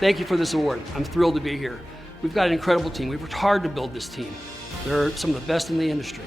Thank you for this award. I'm thrilled to be here. We've got an incredible team. We've worked hard to build this team. They're some of the best in the industry.